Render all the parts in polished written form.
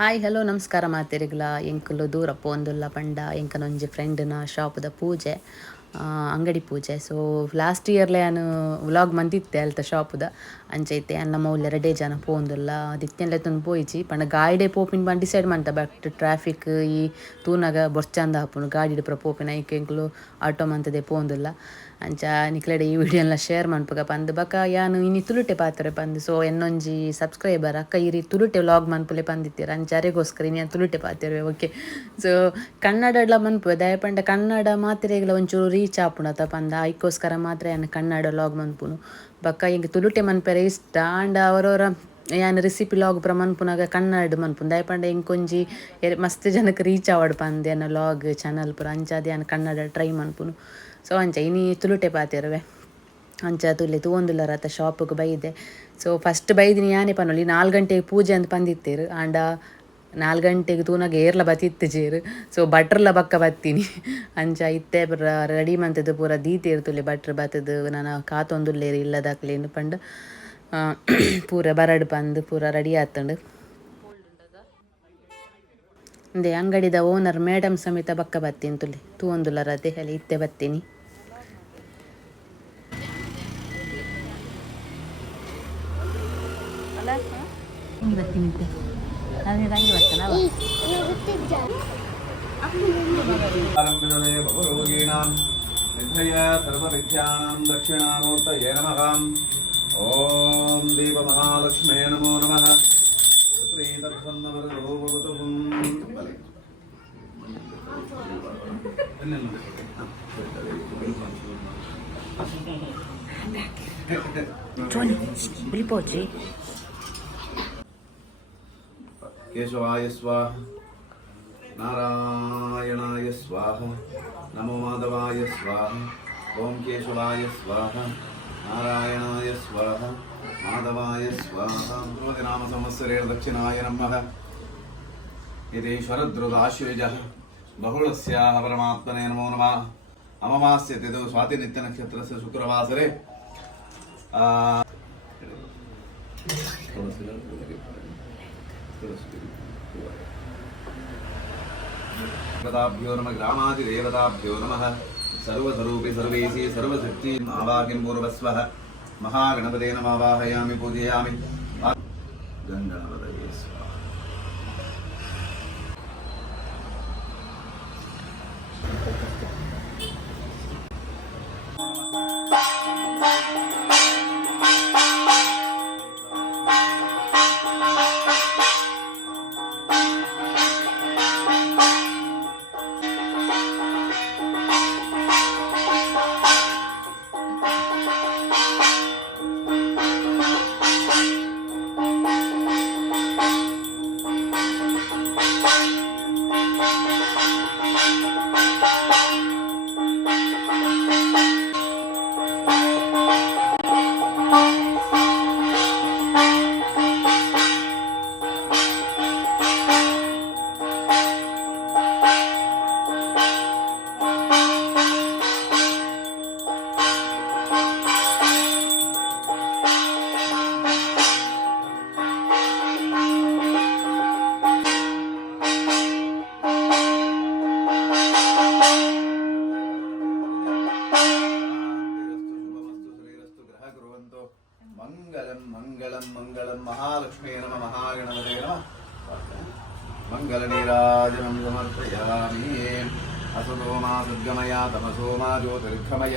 Hi hello ನಮಸ್ಕಾರ ಮಾತೆರಿಗ್ಲ ಎಂಕುಲು ದೂರ ಪೋಂದುಲ್ಲ ಪಂಡ ಎಂಕನೊಂಜಿ ಫ್ರೆಂಡ್ನ ಶಾಪ್ದ ಪೂಜೆ ಅಂಗಡಿ ಪೂಜೆ. ಸೊ ಲಾಸ್ಟ್ ಇಯರ್ಲೆ ನಾನು ವ್ಲಾಗ್ ಮಂತಿತ್ತೆ ಅಲ್ತ ಶಾಪ್ದ ಅಂಚೈತೆ ಅನ್ನ ಮೌಲ್ಯ ರೆಡೇ ಜನ ಪೋಂದುಲ್ಲ ದಿತ್ತೆನ್ಲೆ ತಂದು ಪೋಯಿಚಿ ಪಂಡ ಗಾಡಿಡೆ ಪೋಪಿನ ಬಂದು ಡಿಸೈಡ್ ಮಾಡ್ತಾ ಬಟ್ ಟ್ರಾಫಿಕ್ ಈ ತೂನಾಗ ಬೊರ್ಚಂದ ಹಾಪುನು ಗಾಡಿಡು ಪೂರ ಪೋಪಿನ ಎಂಕೆಂಕುಲು ಆಟೋ ಮಂತದೆ ಪೋಂದುಲ್ಲ ಅಂಚ ನಿಕ್ಲೆಡೆ ಈ ವಿಡಿಯೋ ಎಲ್ಲ ಶೇರ್ ಮನ್ಪುಗ ಪಂದ್ ಬಕ ಯಾನು ಇನಿ ತುಳುಟೆ ಪಾತ್ರೆ ಪಂದ್. ಸೊ ಎನ್ನೊಂಜಿ ಸಬ್ಸ್ಕ್ರೈಬರ್ ಅಕ್ಕ ಇರಿ ತುಳುಟೆ ವ್ಲಾಗ್ ಮನ್ಪುಲೆ ಪಂದಿತ್ತೀರ ಅಂಚಾರೆಗೋಸ್ಕರ ಇನಿ ತುಳುಟೆ ಪಾತಿರುವೆ ಓಕೆ. ಸೊ ಕನ್ನಡ ಮನ್ಪುವೆ ದಯಪಂಡ ಕನ್ನಡ ಮಾತ್ರೆಗಳ ಒಂಚೂರು ರೀಚ್ ಆಪುಣತ ಪಂದ ಐಕೋಸ್ಕರ ಮಾತ್ರ ಏನು ಕನ್ನಡ ವ್ಲಾಗ್ ಮನ್ಪುನು ಬಕ್ಕ ಈಗ ತುಳುಟೆ ಮನ್ಪೆರೆ ಇಷ್ಟ ಆಂಡ ಅವರವರ ಏನು ರೆಸಿಪಿ ಲಾಗ್ ಪೂರ ಮನ್ಪುನಾಗ ಕನ್ನಡ ಮನ್ಪುನು ದಯಪಂಡ ಇಂಕೊಂಜಿ ಮಸ್ತ್ ಜನಕ್ಕೆ ರೀಚ್ ಆವಡ್ ಪಂದ್ ಏನ ಲಾಗ್ ಚಾನಲ್ ಪೂರ ಅಂಚಾದ ಏನು ಕನ್ನಡ ಟ್ರೈ ಮನ್ಪುನು. ಸೊ ಅಂಚ ಇನಿ ತುಳುಟೆ ಪಾತಿರುವೆ ಅಂಚ ತುಲೆ ತೂವೊಂದುಲ್ಲ ರಥ ಶಾಪಿಗೆ ಬೈದೆ. ಸೊ ಫಸ್ಟ್ ಬೈದಿನಿ ಯಾನೇ ಪನ್ನೊಲಿ 4 ಗಂಟೆಗೆ ಪೂಜೆ ಅಂತ ಪಂದಿತ್ತೇರು ಆಂಡ 4 ಗಂಟೆಗೆ ತೂನಾಗ ಏರ್ಲ ಬತ್ತಿತ್ತು ಜೇರು. ಸೊ ಭಟ್ರಲ್ಲ ಬಕ್ಕ ಬತ್ತೀನಿ ಅಂಚ ಇತ್ತೆ ಪೂರ ರೆಡಿ ಮಂತದ್ದು ಪೂರ ದೀತೇರು ತುಲೆ ಭಟ್ರು ಬತ್ತದು ನಾನು ಕಾತೊಂದುಲ್ಲೇರು ಇಲ್ಲದಾಕ್ಲೇನು ಪಂಡ ಪೂರ ಬರಡು ಪಂದು ಪೂರ ರೆಡಿ ಆತಂಡು ಅಂದೆ ಅಂಗಡಿದ ಓನರ್ ಮೇಡಮ್ ಸಮೇತ ಬಕ್ಕ ಬತ್ತೀನಿ ತುಲೆ ತೂವೊಂದುಲ್ಲ ರತೆ ಅಲ್ಲಿ ಇತ್ತೆ ಬತ್ತೀನಿ. ದಕ್ಷಿಣಾಮೂರ್ತಯೇ ನಮಃ. ಓಂ ದೀಪ ಮಹಾಲಕ್ಷ್ಮೇ ನಮೋ ನಮಃ. ಕೇಶವಾಯ ಸ್ವಾಹ ನಾರಾಯಣಾಯ ಸ್ವಾಹ ನಮೋ ಮಾಧವಾಯ ಸ್ವಾಹ. ಓಂ ಕೇಶವಾಯ ಸ್ವಾಹ ನಾರಾಯಣಾಯ ಸ್ವಾಹ ಮಾಧವಾಯ ಸ್ವಾಹ. ನಾಮ ಸಂವತ್ಸರೇಣ ದಕ್ಷಿಣಾಯ ನಮಃ. ಇತಿ ಶರದೃದಾಶ್ವೇಜಃ ಬಹುಳಸ್ಯಾಹ ಪರಮಾತ್ಮನೇ ನಮೋ ನಮಃ. ಅಮಾವಾಸ್ಯೆ ತಿಥೌ ಸ್ವಾತಿ ನಿತ್ಯ ನಕ್ಷತ್ರಸ್ಯ ಶುಕ್ರವಾಸರೆ ದೇವತಾಭ್ಯೋ ನಮಃ. ಗ್ರಾಮಾದಿದೇವತಾಭ್ಯೋ ನಮಃ. ಸರ್ವಸ್ವರೂಪಿ ಸರ್ವೇಸಿ ಸರ್ವಶಕ್ತಿ ಆವಾಹಿಂ ಪೂರ್ವಸ್ವಃ. ಮಹಾಗಣಪತೆ ನಮಾವಾಹಯಾಮಿ ಪೂಜಯಾಮಿ. ಗಂಗಣಪತಯೇ ಸ್ವಾಹ. ಮಂಗಳಂ ಮಂಗಳಂ ಮಂಗಳಂ. ಮಹಾಲಕ್ಷ್ಮೀ ನಮ ಮಹಾಗಣಪತೇ ನಮಃ. ಮಂಗಲ ನೀರಾಜನಂ ಸಮರ್ಪಯಾಮಿ. ಅಸತೋ ಮಾ ಸದ್ಗಮಯ ತಮಸೋ ಮಾ ಜ್ಯೋತಿರ್ಗಮಯ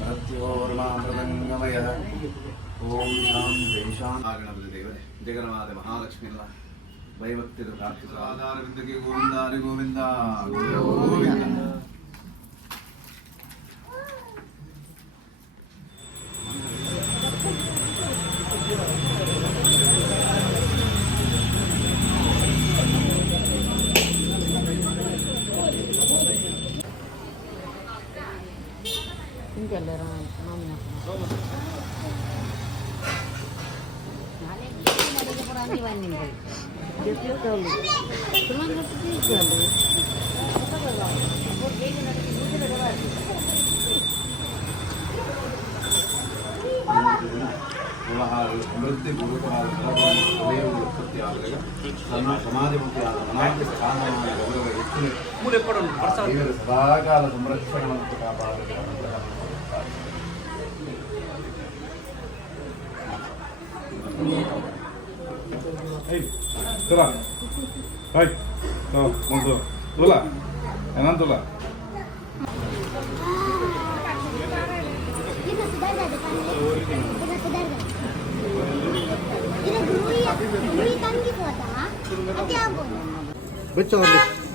ಮೃತ್ಯೋರ್ಮಾ ಮೃದಂಗಮಯ. ಓಂ ಶಾಂತಿ ಶಾಂತಿ. ಗಣಪತಿ ದೇವರೇ ಜಗನ್ಮಾತೆ ಮಹಾಲಕ್ಷ್ಮೀ ನಮಃ. ಭಯಭಕ್ತಿದ ಪ್ರಾರ್ಥಿಸ ಆಧಾರ ಬಿಂದಕ್ಕೆ ಗೋವಿಂದ ಹರಿ ಗೋವಿಂದ ಗೋವಿಂದ. ವ್ಯವಹಾರ ವೃತ್ತಿಪೂರ್ವಕವಾದ ಸಲಹೆಗಳು ಉತ್ಪತ್ತಿಯಾದಾಗ ಸಮಾಜಮುಖಿಯಾದ ಅನಾತ್ಮಿಕ ಕಾನೂನಿನ ಗೌರವ ಹೆಚ್ಚಿನ ದೇವರು ಸದಾಕಾಲ ಸಂರಕ್ಷಣೆ ಮತ್ತು ಕಾಪಾಡುತ್ತಾರೆ. Tulah, baik, tuh, untuk tulah, enak tulah. Betul.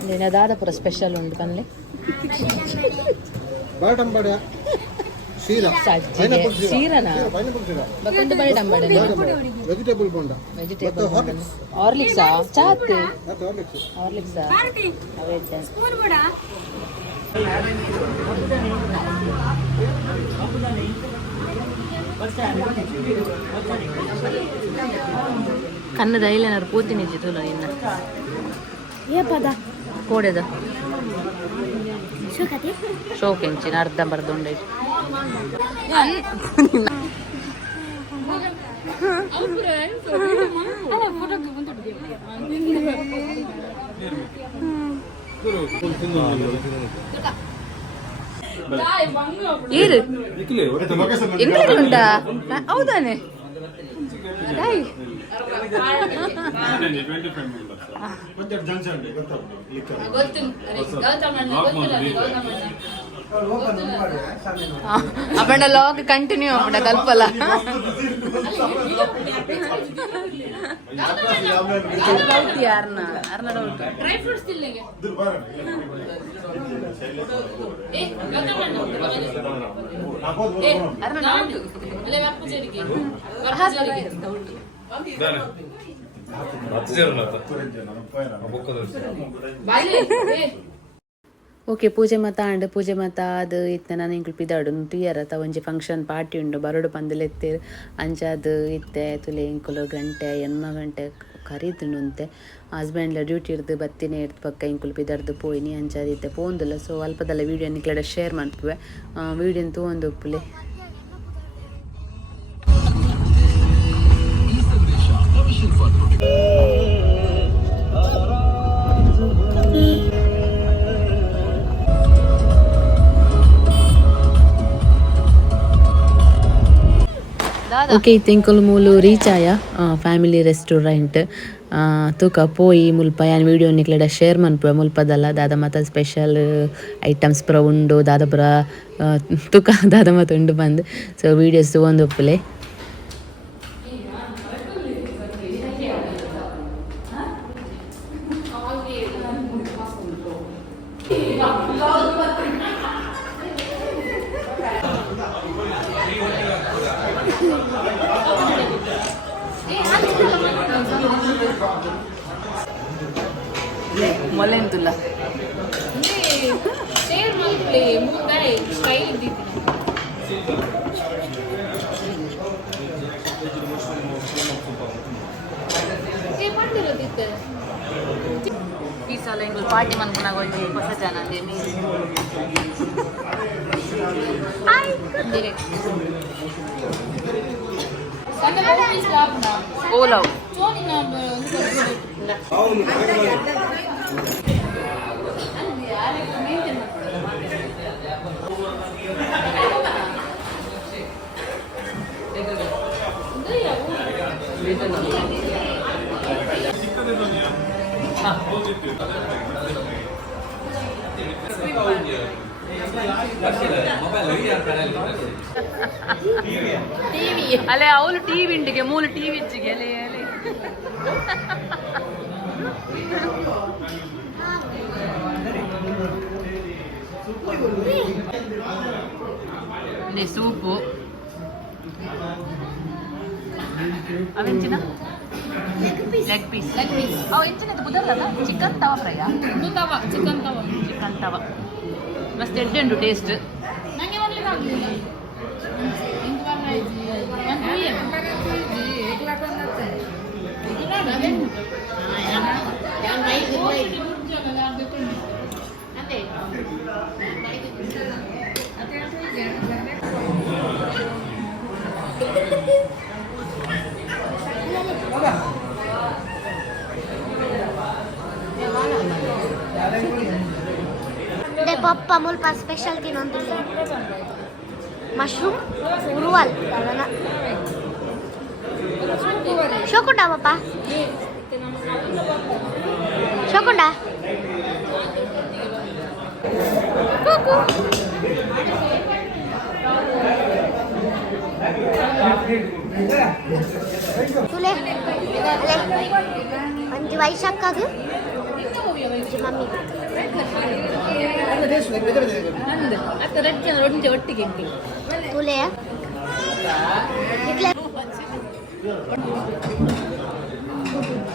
Ini ada apa spesial untuk kanle? Batam bada. Sira. Sira na. Bakun bada tambada. Vegetable bonda. Vegetable bonda. Horlicks ah, chatte. Horlicks. Horlicks ah. Avete. Spoon boda. Kannada eyeliner ಪೂರ್ತಿ ನಿಂತಿಲ್ಲ ಇನ್ನು ಏ ಪದ ಕೋಡೆದ ಶೋಕತಿ ಶೋಕೆಂಚಿನ ಅರ್ಧ ಬರ್ದುಂಡೆ ಏರು ಎಂಗ್ಲೇ ಉಂಟಾ ಹೌದಾನೆ Appanna log continue Appanna ಕಲ್ಪಲ್ಲ ಯಾರನ್ನ doubt dry fruits ತಿನ್ಲಿಕ್ಕೆ ಓಕೆ ಪೂಜೆ ಮತ ಅದು ಇತ್ತೆ ನಾನು ಇಂಕ್ಲು ಪಿದಾಡು ತುಯ್ಯರತ ಒಂಜಿ ಫಂಕ್ಷನ್ ಪಾರ್ಟಿ ಉಂಡು ಬರೋಡು ಪಂದಲು ಎತ್ತೇರು ಅಂಚದು ಇತ್ತೆ ತುಲೆ ಇಂಕುಲು ಗಂಟೆ 8 ಗಂಟೆ ಕರೀದುಂಡುಂತೆ ಹಸ್ಬೆಂಡ್ಲ ಡ್ಯೂಟಿ ಇರ್ದು ಬತ್ತಿನೇ ಇರ್ದು ಪಕ್ಕ ಇಂಕುಲು ಪಿದಾಡ್ದು ಪೋಯ್ನಿ ಅಂಚದು ಇತ್ತೆ ಪೋಂದುಲ್ಲ ಸೊ ಅಲ್ಪದಲ್ಲ ವೀಡಿಯೋ ನಿಕ್ಲಡ ಶೇರ್ ಮಾಡ್ಪುವೆ ವೀಡಿಯೋನ ತಗೊಂಡು ಉಪ್ಪುಲೆ ಓಕೆ ತೆಂಕುಲು ಮೂಲು ರೀಚ್ ಆಯ ಫ್ಯಾಮಿಲಿ ರೆಸ್ಟೋರೆಂಟ್ ತೂಕ ಪೋಯಿ ಮುಲ್ಪ ಯಾನ್ ವಿಡಿಯೋ ನಿಕ್ಲೆಡ ಶೇರ್ ಮನ್ಪುವ ಮುಲ್ಪದಲ್ಲ ದಾದ ಮತ ಸ್ಪೆಷಲ್ ಐಟಮ್ಸ್ ಪುರ ಉಂಡು ದಾದ ಪುರ ತೂಕ ದಾದ ಮತ ಉಂಡು ಬಂದು ಸೊ ವೀಡಿಯೋಸ್ ಒಂದು ಉಪ್ಪುಲೆ ಮೊಲೆಂತುಲ್ಲ ಶೇರ್ ಮಾಡ್ಲಿ ಮೂಗೈ ಸ್ಟೈಲ್ ಇದ್ದಿತ್ತು ಏ ಪಂಡಿರೋದಿತ್ತು ಈ ಸಲ ಇಂಗ್ಲು ಪಾರ್ಟಿ ಮನ್ಪುನಾಗ ಒಂಜಿ ಹೊಸ ಜನ ಅಂದೇನಿ ಸಂಡೆ ಮೂವೀಸ್ ಲಾಭನ ಓಲವ್ ಜೋನಿನ ಟಿವಿ ಅಲ್ಲೇ ಅವಳು ಟಿವಿ ಇಂಟಿಗೆ ಮೂಲ ಟಿವಿ ಇಚ್ಚಿಗೆ ಅಲ್ಲೇ ಅಲ್ಲೇ ಸೂಪು ಅವೆಂಚಿನ ಲೆಗ್ ಪೀಸ್ ಅವು ಹೆಚ್ಚಿನದು ಬುದಲ್ಲ ಚಿಕನ್ ತವ ಫ್ರೈಯಾ ತವ ಚಿಕನ್ ತವ ಮಸ್ತ್ ಎಡ್ಡುಂಡು ಟೇಸ್ಟ್ ನಂಗೆ ಒಳ್ಳೆ ಆಗಲಿಲ್ಲ ಪಪ್ಪ ಮುಲ್ಪ ಸ್ಪೆಷಲ್ ತಿನ್ನೊಂದಿಲ್ಲ ಮಶ್ರೂಮ್ ಉರುವಲ್ ಶೋಕುಂಡ ಪಪ್ಪ ಶೋಕುಂಡ ತುಲೆ ಮಂಜು ವೈಶಾಖದು ಮಮ್ಮಿ ಒಟ್ಟಿಗೆ ತುಲೆ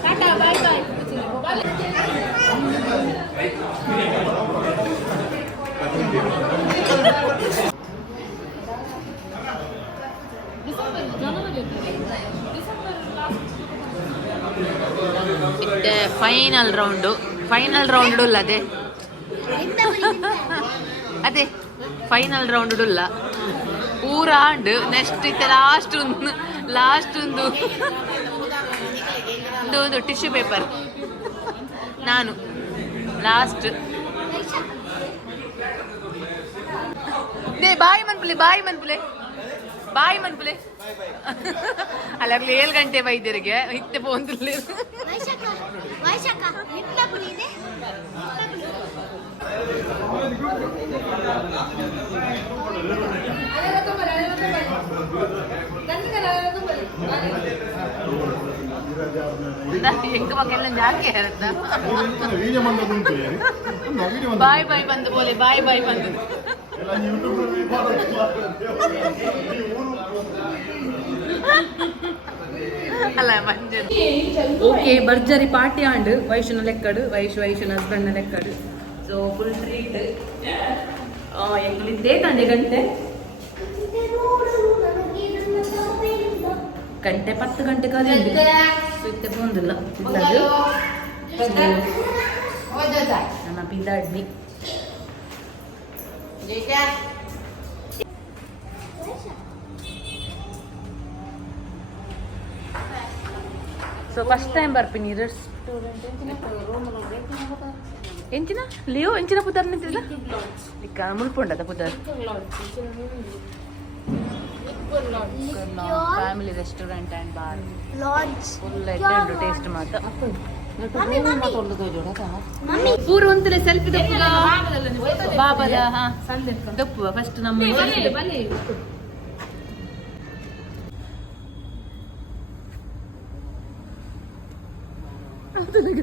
ಟಾಟಾ ಬಾಯ್ ಬಾಯ್ ಫೈನಲ್ ರೌಂಡ್ ಇಲ್ಲ ಅದೇ ಫೈನಲ್ ರೌಂಡ್ ಇಲ್ಲ ಪೂರಾ ಅಂಡ್ ನೆಕ್ಸ್ಟ್ ಇತ್ತೆ ಲಾಸ್ಟ್ ಒಂದು ಟಿಶ್ಯೂ ಪೇಪರ್ ನಾನು ಲಾಸ್ಟ್ ಬಾಯಿ ಮನ್ಪುಲೆ ಅಲ್ಲಾಗ್ಲಿ 7 ಗಂಟೆ ವೈದ್ಯರಿಗೆ ಇತ್ತೆ ಪೋಂದಿಲ್ಲ ಎಂಕ ಮಕ್ಕೆಲ್ಲ ಜಾಸ್ತಿ ಇರುತ್ತ ಬಾಯ್ ಬಂದು ಬೋಲೆ ಬಾಯ್ ಬಂದು ಅಲ್ಲ ಮಂಜು ಓಕೆ ಭರ್ಜರಿ ಪಾರ್ಟಿ ಆಂಡ್ ವೈಶುನ ಲೆಕ್ಕಡು ವೈಶುನ ಹಸ್ಬೆಂಡ್ನ ಲೆಕ್ಕಡು ಸೊ ಫುಲ್ ಟ್ರೀಟ್ ಎಂಗ್ಲಿದ್ದೇ ಕಂಡೆ ಗಂಟೆ 10 ಗಂಟೆ ಕಾಲಿಂದು ಸುತ್ತೆ ಬಂದಿಲ್ಲ ನನ್ನ ಪಿದ್ದಾಡ್ನಿ ಸೊ ಫಸ್ಟ್ ಟೈಮ್ ಬರ್ತೀನಿ ರೆಸ್ಟೋರೆಂಟ್ ಎಂಚಿನ ಲಿಯೋ ಎಂಚಿನ ಪುದರ್ ನಿಂತಿಲ್ಲ ಇಕ್ಕ ಮುಲ್ಪುಂಡದ ಪುದರ್ family restaurant and bar launch full ಎಡ್ಡು ಟೇಸ್ಟ್ ಮಾತ್ರ ಪೂರು ಒಂತಲೇ ಸೆಲ್ಫಿ ದಪ್ಪುಗ ಬಾಬದ ದಪ್ಪುವ ಫಸ್ಟ್ ನಮ್ಮ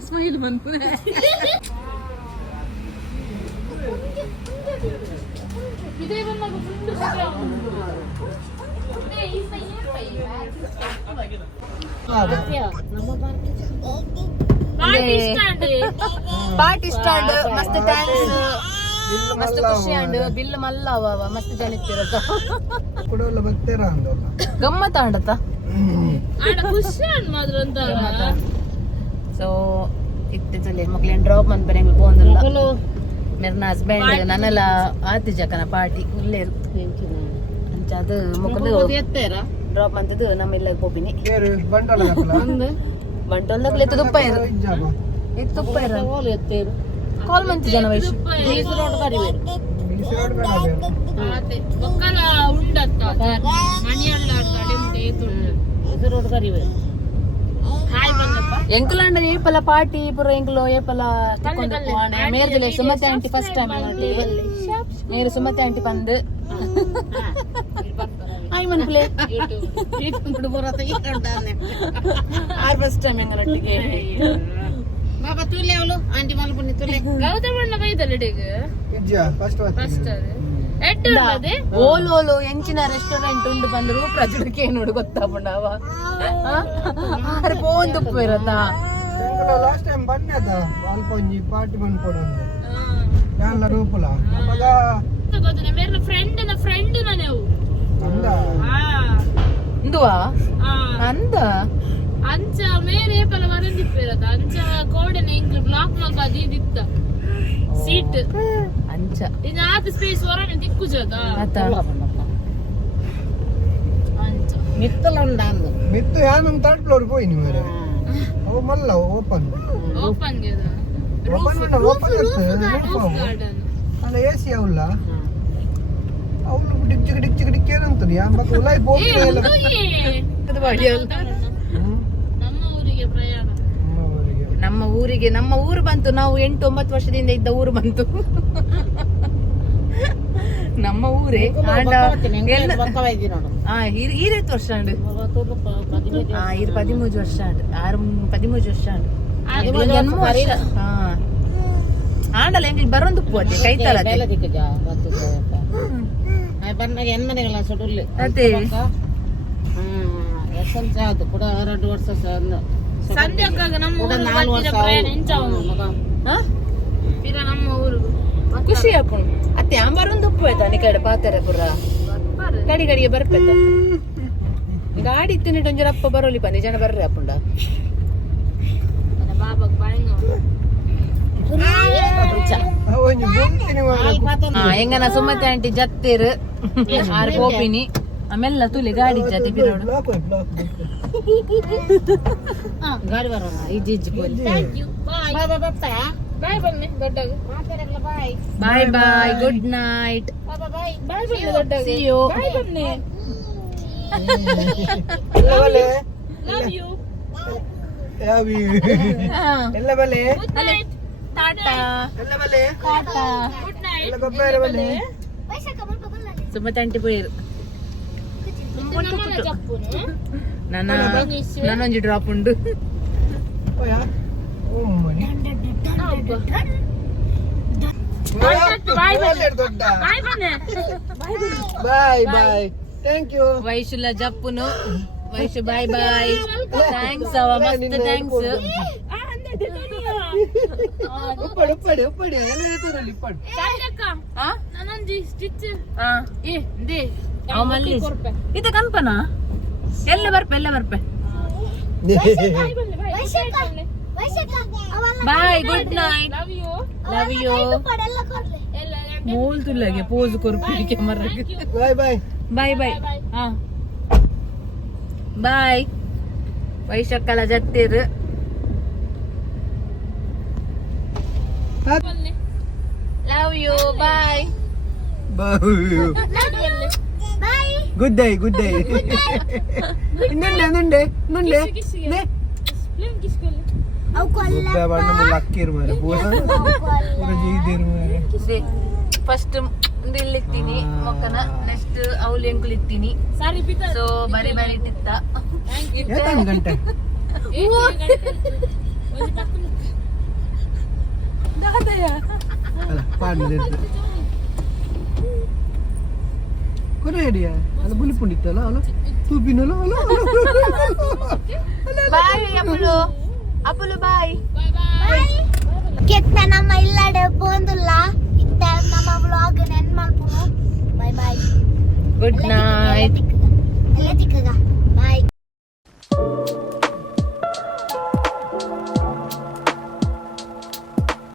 ಸ್ಮೈಲ್ ಬಂತು ಪಾರ್ಟಿ ಸ್ಟಾಂಡ್ ಮಸ್ತ್ ಥ್ಯಾಂಕ್ಸ್ ಮಸ್ತ್ ಖುಷಿ ಅಂಡ್ ಬಿಲ್ ಮಲ್ಲ ಅವ ಮಸ್ತ್ ಜನ ಇತ್ತಿರತ್ತ ಗಮ್ಮತ್ತ ಆಂಡತ್ತ ಸೊ ಇತ್ತೆ ಚಲೆ ಮಕ್ಳೇನು ಡ್ರಾಪ್ ಅಂತ ಬರಂಗ್ ಪೋಂದಿಲ್ಲ ಮೇರ್ನ ಹಸ್ಬೆಂಡ್ ನನ್ನೆಲ್ಲ ಆತಿ ಜಕನ ಪಾರ್ಟಿ ಉಲ್ಲೇರು ಅಂಚದು ಮಕ್ಕಳು ಡ್ರಾಪ್ ಅಂತದ್ದು ನಮ್ಮೆಲ್ಲ ಪೋಪಿನಿ ಬಂಟೊಲ್ದಾಗ ತುಪ್ಪ ತುಪ್ಪ ಕಾಲ್ ಮಂತ್ ಜನ ವಯಸ್ಸು ಎಂಕಲಾಂಡ ಏಪಲ ಪಾರ್ಟಿ ಪುರ ಎಂಕಲು ಏಪಲ ಮೇರ್ದಿಲ್ಲ ಸುಮತಿ ಆಂಟಿ ಫಸ್ಟ್ ಟೈಮ್ ಮೇರು ಸುಮತಿ ಆಂಟಿ ಬಂದು ಹಾಯ್ ಮನ್ಪುಲೆ ಫಸ್ಟ್ ಟೈಮ್ ಎಂಗಲೊಟ್ಟಿಗೆ ಬಾಬಾ ತುಲೆ ಅವಳು ಆಂಟಿ ಮಲ್ಪುನಿ ತುಲೆ ಗೌತಮಣ್ಣ ಬೈದಲ್ಲಿಡಿಗೆ ಫಸ್ಟ್ ಓಲೋಲು ಎಂಚಿನ ರೆಸ್ಟೋರೆಂಟ್ ಉಂಡು ಬಂದ್ರು ಪ್ರಜುಡಿಕೆ ನೋಡು ಗೊತ್ತಾಪುಂಡ ಅವ ಅರೆ ಪೋನ್ ತುಪ್ಪು ಇರತ್ತಾ ಲಾಸ್ಟ್ ಟೈಮ್ ಬನ್ನದ ಅಲ್ಪೊಂಜಿ ಪಾರ್ಟಿ ಮನ್ಕೊಡಂದು ಯಾನ್ಲ ರೂಪುಲ ಅಪಗ ಗೊತ್ತನೆ ಮೇರ್ನ ಫ್ರೆಂಡ್ ನೀವು ಅಂದ ಇಂದುವಾ ಅಂದ ಅಂಚ ಮೇರೆ ಪಲ ವರಂದಿಪ್ಪಿರತ್ತ ಅಂಚ ಕೋಡನೆ ಇಂಕ್ಲು ಬ್ಲಾಕ್ ಮಲ್ಪದಿ ಇದಿತ್ತ ಸೀಟ್ ಅಂಚ ಇದು ಆತ ಸ್ಪೇಸ್ ಹೊರನೆ ದಿಕ್ಕುಜದ ಆತ ಅಂಚ ಮಿತ್ತಲ ಉಂಡಾಂದು ಮಿತ್ತು ಯಾನಂ ಥರ್ಡ್ ಫ್ಲೋರ್ ಪೋಯಿ ನಿಮರೆ ಅವ ಮಲ್ಲ ಓಪನ್ ಓಪನ್ ಗೆ ಓಪನ್ ರೂಫ್ ಗಾರ್ಡನ್ ಅಲ್ಲ AC ಅವಲ್ಲ ಅವಳು ಡಿಕ್ ಡಿಕ್ ಏನಂತಾರೆ ಅಂಬಕ ಉಲಾಯಿ ಹೋಗ್ತಿಲ್ಲ ನಮ್ಮ ಊರಿಗೆ ಪ್ರಯಾಣ. ನಮ್ಮ ಊರು ಬಂತು. ನಾವು 8-9 ವರ್ಷದಿಂದ ಇದ್ದ ಊರು ಬಂತು. ನಮ್ಮ ಊರೇ ಈರೇತ್ ವರ್ಷ ಉಂಡು. 13 ವರ್ಷ ಉಂಡು. 13 ವರ್ಷ ಉಂಡು. ಆಂಡಲ ಎಂಗ್ಲಿ ಬರೋದು ಪೋತೆ ಕೈತಾರ ಅದೇ ಕೂಡ 2 ವರ್ಷ ಸಂಧ್ಯಾಗ ನಮ್ಮ ಪ್ರಯಾಣ ನಮ್ಮ ಊರು ಖುಷಿ ಹಾಕೊಂಡು ಅತ್ತೆ ಬರೋದು ಉಪ್ಪು ಆಯ್ತಾ ನಿ ಕಡೆ ಪಾತರ ಪುರ ಗಡಿಗೆ ಬರ್ಪೇತ ಗಾಡಿ ತಿನ್ನಿಟ್ಟು ಒಂಜರಪ್ಪ ಬರೋಲಿ ಬನ್ನಿ ಜನ ಬರ್ರಿ ಅಪ್ಪುಂಡ ಬಾಬಾಗ್ ಬಾಳೆಂಗ ಹೆಂಗನ ಸುಮತಿ ಆಂಟಿ ಜತ್ತೇರು 6 ಕೋಪಿನಿ ಆಮೇಲೆ ತುಲಿ ಗಾಡಿ ಜೊತೆ ಬಿರೋಡು ಗಾಡಿ ಬರೋಣ ಇಜ್ಜಿ ಬೋಲಿ ಬಾಯ್ ಬನ್ನಿ ದೊಡ್ಡಾಗ ಬಾಯ್ ಬಾಯ್ ಗುಡ್ ನೈಟ್ ಬಾಯ್ ಬನ್ನಿ ದೊಡ್ಡಾಗ See you. ಬಾಯ್ ಬನ್ನಿ ಲವ್ ಯು ಎಲ್ಲ ಬಲೆ ಟಾಟಾ ಎಲ್ಲ ಬಲೆ ಟಾಟಾ ಗುಡ್ ನೈಟ್ ಎಲ್ಲ ಗೊಬ್ಬರ ಬಲೆ ಸುಮತಿ ಆಂಟಿ ಪೋಯಿರು ನಾನೊಂಜಿ ಡ್ರಾಪ್ ಉಂಡು ಓಯಾ ಓ ಮನಿ ಬಾಯ್ ಬಾಯ್ ಥ್ಯಾಂಕ್ ಯು ವೈಶುಲ ಜಪ್ಪುನು ವೈಶು ಬಾಯ್ ಬಾಯ್ ಥ್ಯಾಂಕ್ಸ್ ಅವ ಮಸ್ತ್ ಥ್ಯಾಂಕ್ಸ್ ಉಪ್ಪಡಿ ಉಪ್ಪಡಿ ನಾನೊಂದು ಸ್ಟಿಚ್ ಮಲ್ಲಿ ಇದು ಕನ್ಪನ ಎಲ್ಲ ಬರ್ಪೆ bye good night love you ಮೂಲ್ ತುಲ್ಲಗೆ ಪೋಸ್ ಕೊರ್ಪಿ ಕ್ಯಾಮರಾಗೆ ಬಾಯ್ ಬಾಯ್ ಬಾಯ್ ಬಾಯ್ ಹಾ ಬಾಯ್ ವೈಶಕ್ಕಲ ಜತ್ತಿರು love you bye good day ಇನ್ನೊಂಡೆ ಲಕ್ಕಿರ್ ಮಾರೆ ಪೂರ ಜೀದಿರ್ ಮಾರೆ ಫಸ್ಟ್ ಇಲ್ಲಿತ್ತೀನಿ ಮೊಕ್ಕನ ನೆಕ್ಸ್ಟ್ ಅವಳು ಎಂಕುಲು ಇತ್ತೀನಿ ಸೊ ಬರಿ ಇಟ್ಟಿತ್ತ ಗಂಟೆ ಅಲ್ಲ ಪಾಡ್ನ ಕೊನೆ ಹಿಡಿಯ ಅಲ್ಲ ಬುಲಿ ಪುಂಡಿತ್ತಲ್ಲ ಅಲ್ಲ ತೂಪಿನಲ್ಲ ಅಲ್ಲ ಬಾಯ್ ಅಪ್ಪುಲು ಬಾಯ್ ಕೆತ್ತ ನಮ್ಮ ಇಲ್ಲಡೆ ಬಂದಿಲ್ಲ ಇತ್ತ ನಮ್ಮ ವ್ಲಾಗ್ ನೆನ್ ಮಾಡ್ಬೋದು. ಬಾಯ್ ಬಾಯ್ ಗುಡ್ ನೈಟ್ ಎಲ್ಲ ತಿಕ್ಕಗ